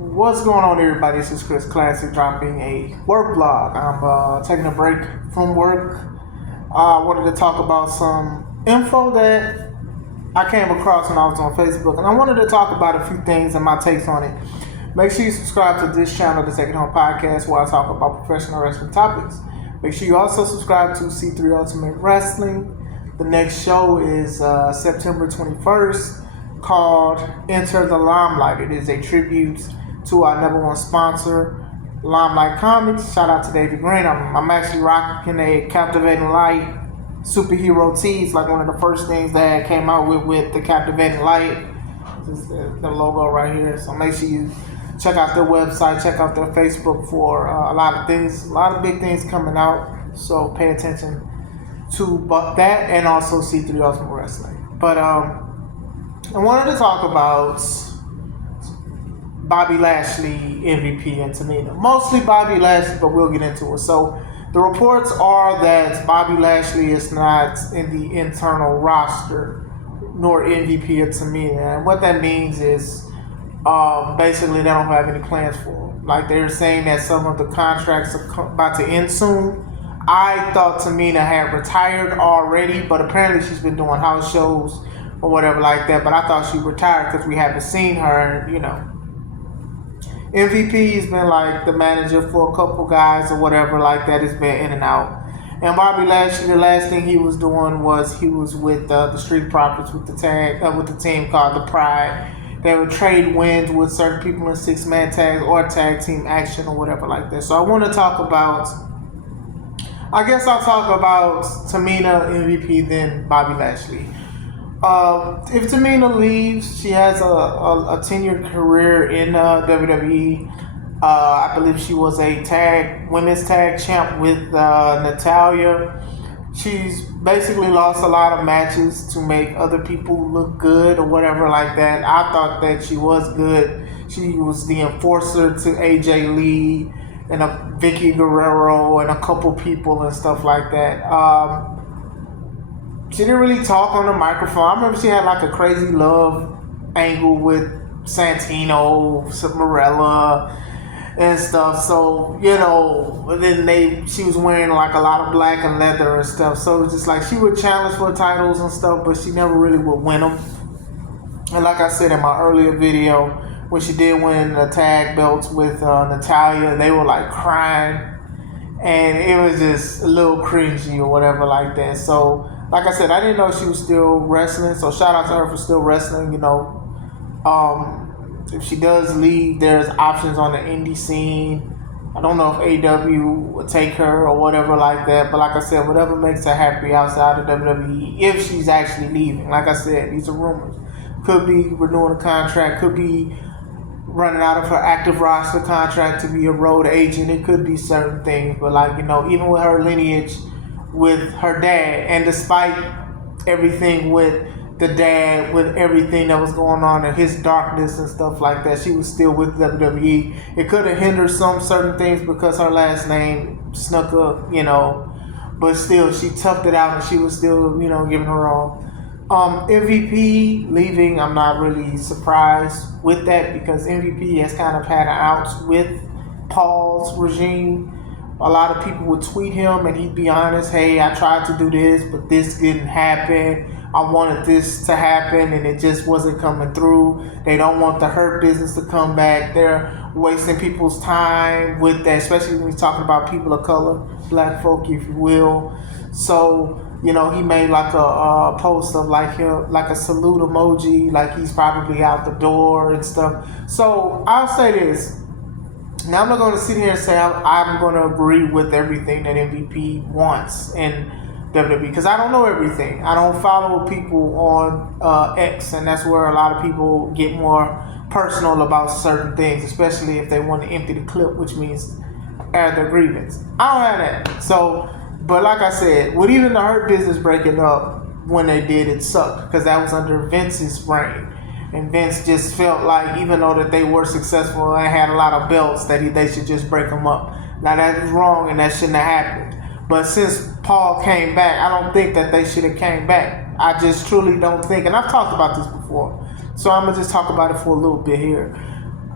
What's going on, everybody? This is Chris Classic dropping a work vlog. I'm taking a break from work. I wanted to talk about some info that I came across when I was on Facebook, and I wanted to talk about a few things and my takes on it. Make sure you subscribe to this channel, the Take It Home Podcast, where I talk about professional wrestling topics. Make sure you also subscribe to C3 Ultimate Wrestling. The next show is September 21st, called Enter the Limelight. It is a tribute to our number one sponsor, Limelight Comics. Shout out to David Green. I'm actually rocking a Captivating Light superhero tee. It's like one of the first things that came out with the Captivating Light. This is the logo right here. So make sure you check out their website, check out their Facebook for a lot of things, a lot of big things coming out. So pay attention to that and also C3 Ultimate Wrestling. But I wanted to talk about Bobby Lashley, MVP, and Tamina. Mostly Bobby Lashley, but we'll get into it. So the reports are that Bobby Lashley is not in the internal roster, nor MVP of Tamina. And what that means is basically they don't have any plans for him. Like they're saying that some of the contracts are about to end soon. I thought Tamina had retired already, but apparently she's been doing house shows or whatever like that. But I thought she retired because we haven't seen her, MVP has been like the manager for a couple guys or whatever like that. Has been in and out. And Bobby Lashley, the last thing he was doing was he was with the Street Profits with the team called the Pride. They would trade wins with certain people in 6-man tags or tag team action or whatever like that. So I want to talk about, I guess I'll talk about Tamina, MVP, then Bobby Lashley. If Tamina leaves, she has a tenured career in WWE. I believe she was a women's tag champ with Natalia. She's basically lost a lot of matches to make other people look good or whatever like that. I thought that she was good. She was the enforcer to AJ Lee and a Vicky Guerrero and a couple people and stuff like that. She didn't really talk on the microphone. I remember she had like a crazy love angle with Santino, Morella, and stuff. So, then she was wearing like a lot of black and leather and stuff. So it was just like she would challenge for titles and stuff, but she never really would win them. And like I said in my earlier video, when she did win the tag belts with Natalia, they were like crying. And it was just a little cringy or whatever like that. So, like I said, I didn't know she was still wrestling, so shout out to her for still wrestling, If she does leave, there's options on the indie scene. I don't know if AEW would take her or whatever like that, but like I said, whatever makes her happy outside of WWE, if she's actually leaving. Like I said, these are rumors. Could be renewing a contract, could be running out of her active roster contract to be a road agent. It could be certain things, but even with her lineage, with her dad, and despite everything with the dad, with everything that was going on and his darkness and stuff like that, she was still with WWE. It could have hindered some certain things because her last name snuck up, but still she toughed it out and she was still, giving her all. MVP leaving, I'm not really surprised with that because MVP has kind of had an out with Paul's regime. A lot of people would tweet him and he'd be honest, hey, I tried to do this, but this didn't happen. I wanted this to happen and it just wasn't coming through. They don't want the Hurt Business to come back. They're wasting people's time with that, especially when he's talking about people of color, black folk, if you will. So, he made like a post of like a salute emoji, like he's probably out the door and stuff. So I'll say this. Now, I'm not going to sit here and say I'm going to agree with everything that MVP wants in WWE because I don't know everything. I don't follow people on X, and that's where a lot of people get more personal about certain things, especially if they want to empty the clip, which means add their grievance. I don't have that. So, but like I said, with even the Hurt Business breaking up when they did, it sucked because that was under Vince's reign. And Vince just felt like, even though that they were successful and had a lot of belts, that they should just break them up. Now that is wrong and that shouldn't have happened. But since Paul came back, I don't think that they should have came back. I just truly don't think, and I've talked about this before, so I'm going to just talk about it for a little bit here.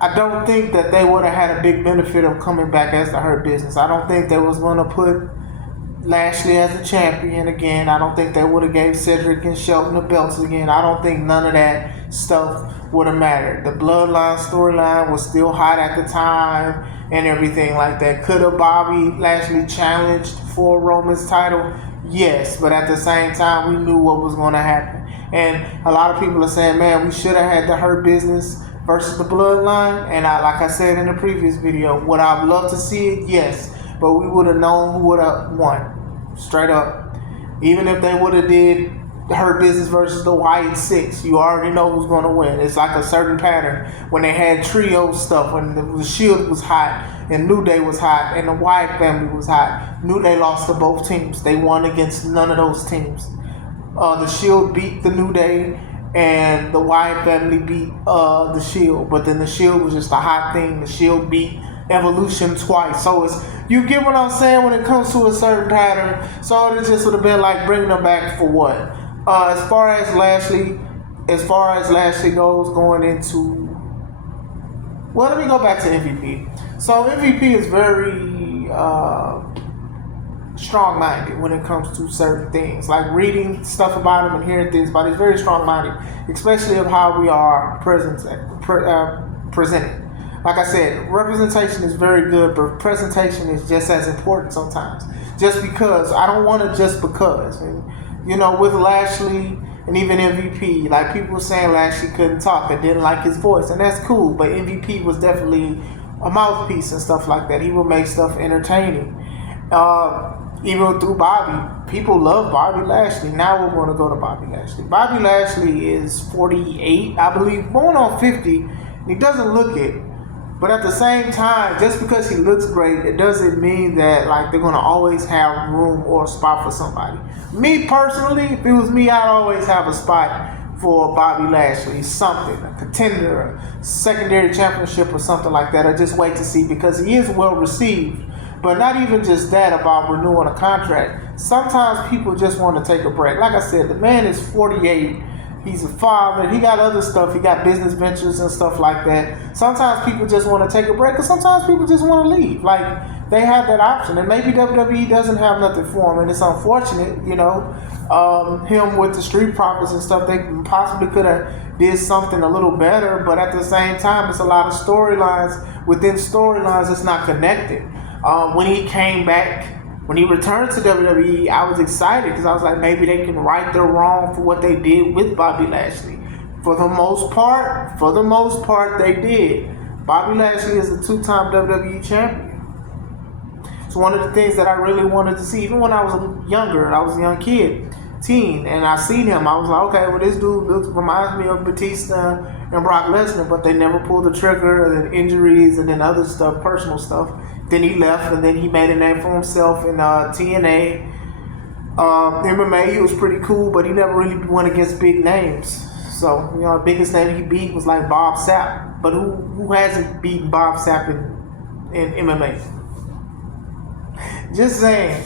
I don't think that they would have had a big benefit of coming back as the Hurt Business. I don't think they was going to put Lashley as the champion again. I don't think they would have gave Cedric and Shelton the belts again. I don't think none of that stuff would have mattered. The Bloodline storyline was still hot at the time and everything like that. Could have Bobby Lashley challenged for Roman's title? Yes, but at the same time, we knew what was going to happen. And a lot of people are saying, man, we should have had the Hurt Business versus the Bloodline. And like I said in the previous video, would I love to see it? Yes. But we would have known who would have won. Straight up. Even if they would have did Hurt Business versus the Wyatt Six, you already know who's going to win. It's like a certain pattern. When they had trio stuff, when the Shield was hot, and New Day was hot, and the Wyatt family was hot, New Day lost to both teams. They won against none of those teams. The Shield beat the New Day, and the Wyatt family beat the Shield. But then the Shield was just a hot thing. The Shield beat Evolution twice. So it's, you get what I'm saying when it comes to a certain pattern. So it just would have been like bringing them back for what? As far as Lashley goes, going into, well, let me go back to MVP. So MVP is very strong-minded when it comes to certain things, like reading stuff about him and hearing things about him. He's very strong-minded, especially of how we are presented. Like I said, representation is very good, but presentation is just as important sometimes. Just because, I don't want to just because. And, you know, with Lashley and even MVP, like people were saying Lashley couldn't talk and didn't like his voice, and that's cool, but MVP was definitely a mouthpiece and stuff like that. He would make stuff entertaining. Even through Bobby, people love Bobby Lashley. Now we're going to go to Bobby Lashley. Bobby Lashley is 48, I believe, going on 50. He doesn't look it. But at the same time, just because he looks great, it doesn't mean that like they're gonna always have room or a spot for somebody. Me personally, if it was me, I'd always have a spot for Bobby Lashley, something, a contender, a secondary championship or something like that. I just wait to see, because he is well received. But not even just that about renewing a contract. Sometimes people just want to take a break. Like I said, the man is 48. He's a father. He got other stuff. He got business ventures and stuff like that. Sometimes people just want to take a break, and sometimes people just want to leave. Like, they have that option, and maybe WWE doesn't have nothing for him, and it's unfortunate, you know. Him with the Street Profits and stuff, they possibly could have did something a little better, but at the same time, it's a lot of storylines. Within storylines, it's not connected. When he came back, when he returned to WWE, I was excited because I was like, maybe they can right their wrong for what they did with Bobby Lashley. For the most part, they did. Bobby Lashley is a two-time WWE champion. It's one of the things that I really wanted to see. Even when I was younger, I was a young kid, teen, and I seen him, I was like, okay, well, this dude reminds me of Batista and Brock Lesnar, but they never pulled the trigger, and then injuries, and then other stuff, personal stuff. Then he left, and then he made a name for himself in TNA. MMA, he was pretty cool, but he never really went against big names. So, you know, the biggest name he beat was like Bob Sapp. But who hasn't beaten Bob Sapp in MMA? Just saying.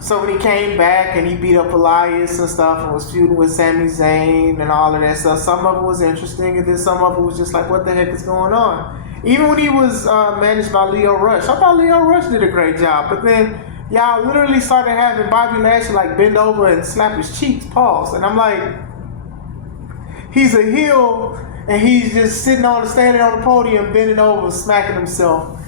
So when he came back and he beat up Elias and stuff and was feuding with Sami Zayn and all of that stuff, some of it was interesting, and then some of it was just like, what the heck is going on? Even when he was managed by Leo Rush, I thought Leo Rush did a great job. But then y'all literally started having Bobby Lashley like bend over and slap his cheeks, pause. And I'm like, he's a heel and he's just standing on the podium, bending over, smacking himself.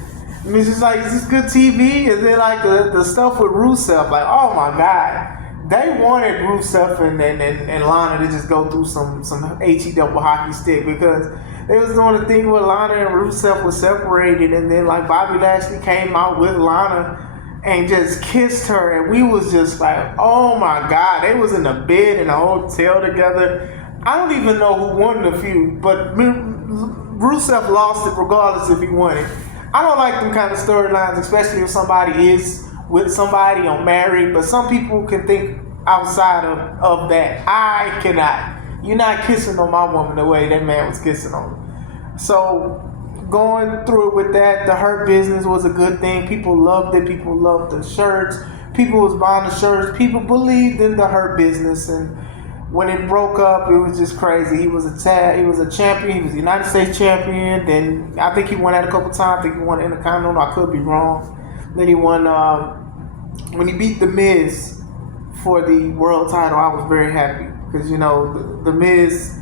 I mean, it's just like, is this good TV? And then like the stuff with Rusev, like, oh my God. They wanted Rusev and Lana to just go through some HE double hockey stick, because they was doing the thing where Lana and Rusev was separated, and then like Bobby Lashley came out with Lana and just kissed her, and we was just like, oh my God. They was in a bed in a hotel together. I don't even know who won the feud, but Rusev lost it regardless if he won it. I don't like them kind of storylines, especially if somebody is with somebody or married, but some people can think outside of that. I cannot. You're not kissing on my woman the way that man was kissing on her. So going through it with that, the Hurt Business was a good thing. People loved it. People loved the shirts. People was buying the shirts. People believed in the Hurt Business, and when it broke up, it was just crazy. He was a champion. He was a United States champion. Then I think he won that a couple times. I think he won Intercontinental. I could be wrong. Then he won when he beat The Miz for the world title. I was very happy because the Miz.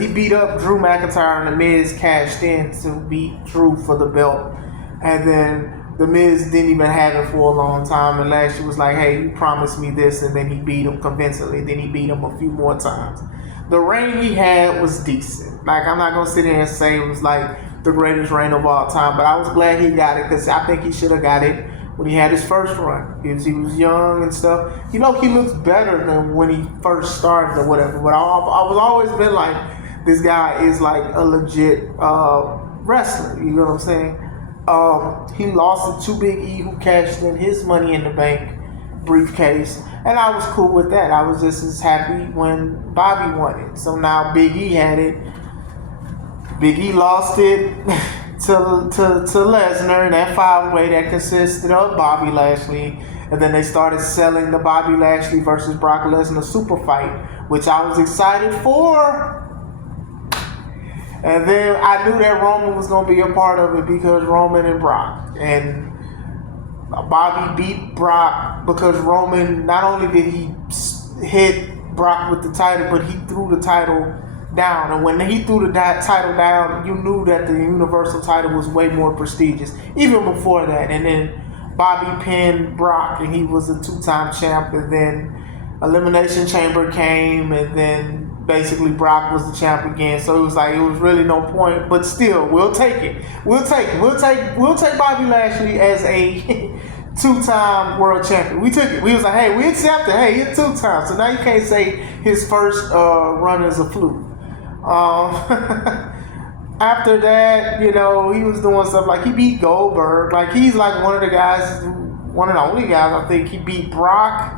He beat up Drew McIntyre and The Miz cashed in to beat Drew for the belt. And then The Miz didn't even have it for a long time. And Lashley was like, hey, you promised me this. And then he beat him convincingly. Then he beat him a few more times. The reign he had was decent. Like, I'm not going to sit here and say it was like the greatest reign of all time. But I was glad he got it because I think he should have got it when he had his first run. Because he was young and stuff. He looks better than when he first started or whatever. But I was always been like, this guy is like a legit wrestler. You know what I'm saying? He lost to Big E, who cashed in his Money in the Bank briefcase, and I was cool with that. I was just as happy when Bobby won it. So now Big E had it. Big E lost it to Lesnar in that 5-way that consisted of Bobby Lashley, and then they started selling the Bobby Lashley versus Brock Lesnar super fight, which I was excited for. And then I knew that Roman was going to be a part of it because Roman and Brock. And Bobby beat Brock because Roman, not only did he hit Brock with the title, but he threw the title down. And when he threw the title down, you knew that the Universal title was way more prestigious, even before that. And then Bobby pinned Brock, and he was a 2-time champ. And then Elimination Chamber came, and then basically Brock was the champ again. So it was really no point, but still, we'll take it. We'll take Bobby Lashley as a 2-time world champion. We took it. We was like, hey, we accept it. Hey, he's 2 times. So now you can't say his first run is a fluke. After that, he was doing stuff like he beat Goldberg. Like, he's like one of the only guys, I think. He beat Brock.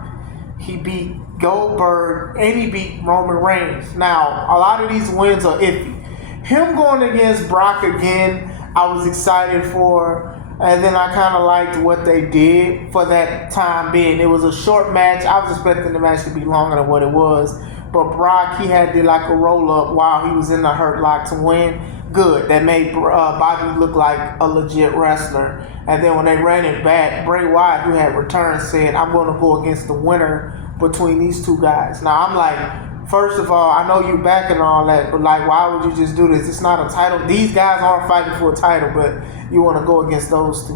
He beat Goldberg, and he beat Roman Reigns. Now, a lot of these wins are iffy. Him going against Brock again, I was excited for, and then I kind of liked what they did for that time being. It was a short match. I was expecting the match to be longer than what it was, but Brock, he had to like a roll-up while he was in the Hurt Lock to win. Good. That made Bobby look like a legit wrestler. And then when they ran it back, Bray Wyatt, who had returned, said, I'm going to go against the winner between these 2 guys. Now, I'm like, first of all, I know you back and all that, but like, why would you just do this? It's not a title. These guys aren't fighting for a title, but you want to go against those 2.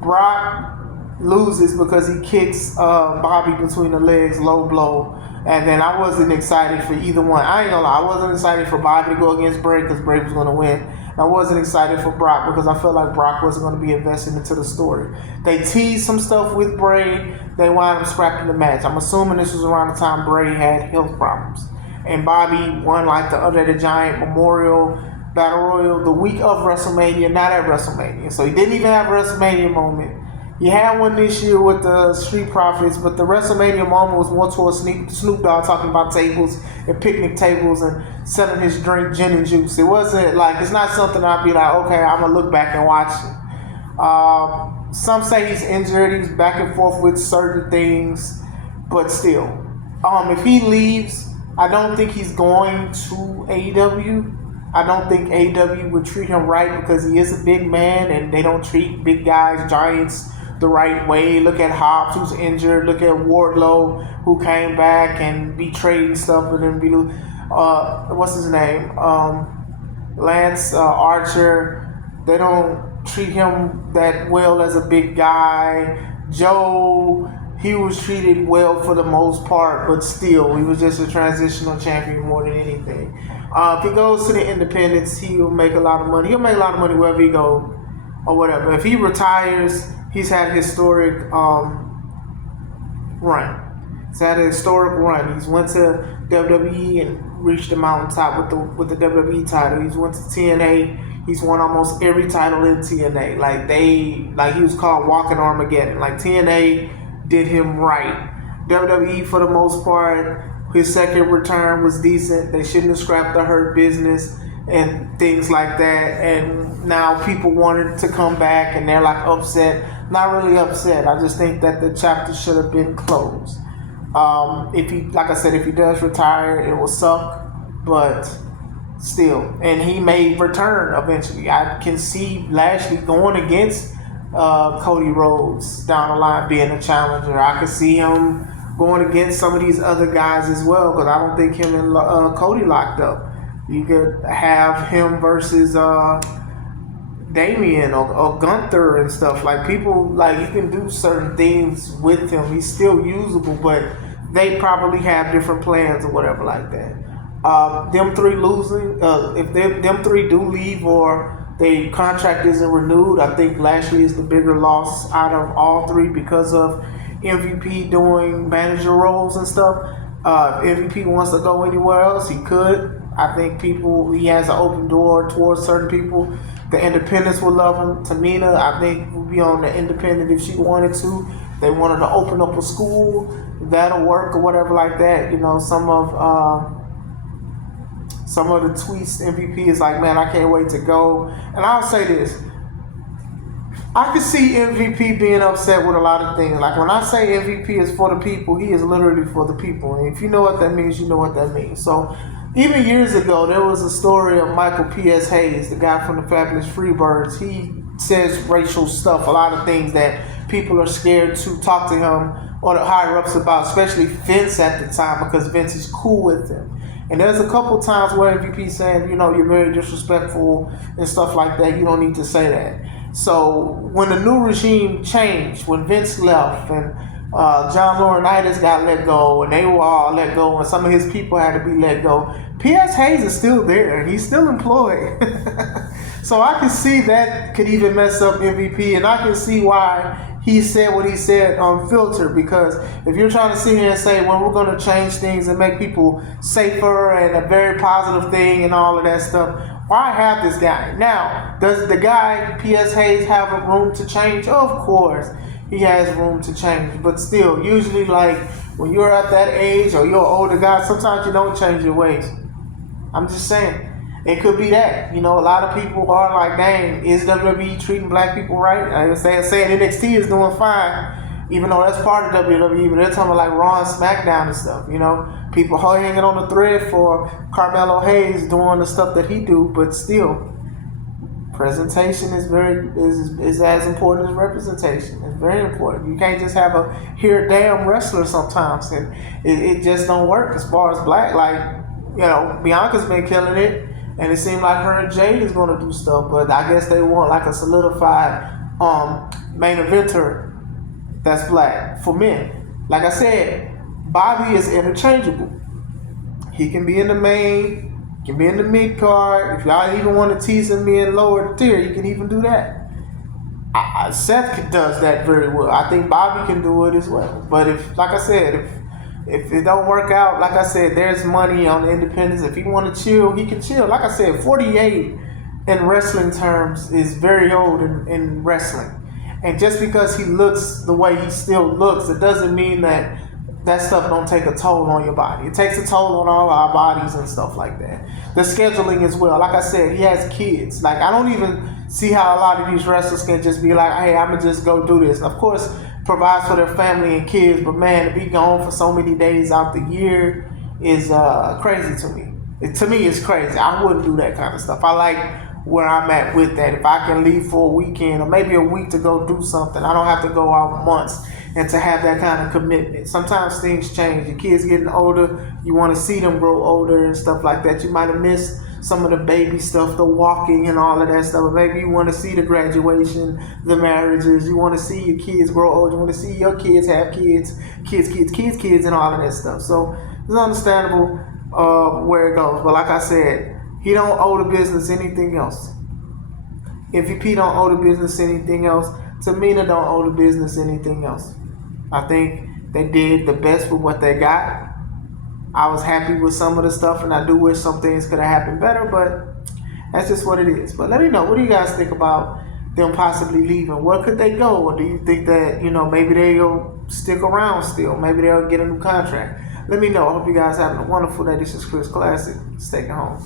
Brock loses because he kicks Bobby between the legs, low blow. And then I wasn't excited for either one. I ain't gonna lie, I wasn't excited for Bobby to go against Bray because Bray was gonna win. And I wasn't excited for Brock because I felt like Brock wasn't gonna be invested into the story. They teased some stuff with Bray. They wound up scrapping the match. I'm assuming this was around the time Bray had health problems. And Bobby won like the Under the Giant Memorial Battle Royal the week of WrestleMania, not at WrestleMania. So he didn't even have a WrestleMania moment. He had one this year with the Street Profits, but the WrestleMania moment was more towards Snoop Dogg talking about tables and picnic tables and selling his drink, gin and juice. It wasn't like, it's not something I'd be like, okay, I'm going to look back and watch it. Some say he's injured. He's back and forth with certain things, but still. If he leaves, I don't think he's going to AEW. I don't think AEW would treat him right because he is a big man and they don't treat big guys, giants, the right way. Look at Hobbs, who's injured. Look at Wardlow, who came back and be trading stuff with him. What's his name? Lance Archer. They don't treat him that well as a big guy. Joe, he was treated well for the most part, but still, he was just a transitional champion more than anything. If he goes to the independents, he'll make a lot of money. He'll make a lot of money wherever he goes or whatever. If he retires, he's had a historic run. He's had a historic run. He's went to WWE and reached the mountaintop with the WWE title. He's went to TNA. He's won almost every title in TNA. Like he was called Walking Armageddon. Like TNA did him right. WWE for the most part, his second return was decent. They shouldn't have scrapped the Hurt Business and things like that. And now people wanted to come back and they're like upset. Not really upset. I just think that the chapter should have been closed. If he, like I said, if he does retire, it will suck, but still, and he may return eventually. I can see Lashley going against Cody Rhodes down the line, being a challenger. I could see him going against some of these other guys as well, because I don't think him and Cody locked up. You could have him versus Damien or Gunther and stuff. Like, people, like, you can do certain things with him. He's still usable, but they probably have different plans or whatever like that. Them three losing, if them three do leave or their contract isn't renewed, I think Lashley is the bigger loss out of all three because of MVP doing manager roles and stuff. If MVP wants to go anywhere else, he could. I think he has an open door towards certain people. The independents will love him. Tamina, I think, would be on the independent if she wanted to. They wanted to open up a school, that'll work or whatever like that. You know, some of the tweets, MVP is like, man, I can't wait to go. And I'll say this. I could see MVP being upset with a lot of things. Like, when I say MVP is for the people, he is literally for the people. And if you know what that means, you know what that means. So, even years ago, there was a story of Michael P.S. Hayes, the guy from the Fabulous Freebirds. He says racial stuff, a lot of things that people are scared to talk to him or the higher-ups about, especially Vince at the time, because Vince is cool with him. And there's a couple times where MVP saying, you know, you're very disrespectful and stuff like that. You don't need to say that. So when the new regime changed, when Vince left and John Laurinaitis got let go, and they were all let go, and some of his people had to be let go, P.S. Hayes is still there. He's still employed. So I can see that could even mess up MVP, and I can see why he said what he said on Filter, because if you're trying to sit here and say, well, we're going to change things and make people safer and a very positive thing and all of that stuff, why have this guy? Now, does the guy, P.S. Hayes, have a room to change? Of course, he has room to change. But still, usually, like, when you're at that age or you're an older guy, sometimes you don't change your ways. I'm just saying. It could be that. You know, a lot of people are like, dang, is WWE treating black people right? Like saying NXT is doing fine, even though that's part of WWE, but they're talking about like Raw and SmackDown and stuff, you know. People hanging on the thread for Carmelo Hayes doing the stuff that he do, but still, presentation is as important as representation. It's very important. You can't just have a here damn wrestler sometimes, and it just don't work as far as black. Like, you know, Bianca's been killing it. And it seemed like her and Jade is going to do stuff, but I guess they want like a solidified main eventer that's black for men. Like I said, Bobby is interchangeable. He can be in the main, he can be in the mid card. If y'all even want to tease him being lower tier, you can even do that. Seth does that very well. I think Bobby can do it as well. But if, like I said, if it don't work out, like I said, there's money on the independents. If he want to chill, he can chill. Like I said, 48 in wrestling terms is very old in wrestling. And just because he looks the way he still looks, it doesn't mean that stuff don't take a toll on your body. It takes a toll on all our bodies and stuff like that. The scheduling as well. Like I said, he has kids. Like, I don't even see how a lot of these wrestlers can just be like, hey, I'm going to just go do this. Of course, provides for their family and kids, but man, to be gone for so many days out the year is crazy to me. To me, it's crazy. I wouldn't do that kind of stuff. I like where I'm at with that. If I can leave for a weekend or maybe a week to go do something, I don't have to go out months and to have that kind of commitment. Sometimes things change. Your kids getting older, you want to see them grow older and stuff like that. You might have missed some of the baby stuff, the walking and all of that stuff. Maybe you want to see the graduation, the marriages. You want to see your kids grow old. You want to see your kids have kids, and all of that stuff. So it's understandable where it goes. But like I said, he don't owe the business anything else. MVP don't owe the business anything else. Tamina don't owe the business anything else. I think they did the best with what they got. I was happy with some of the stuff, and I do wish some things could have happened better, but that's just what it is. But let me know, what do you guys think about them possibly leaving? Where could they go? Or do you think that, you know, maybe they'll stick around still? Maybe they'll get a new contract. Let me know. I hope you guys having a wonderful day. This is Chris Classic. Stay home.